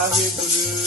Bahre Guru.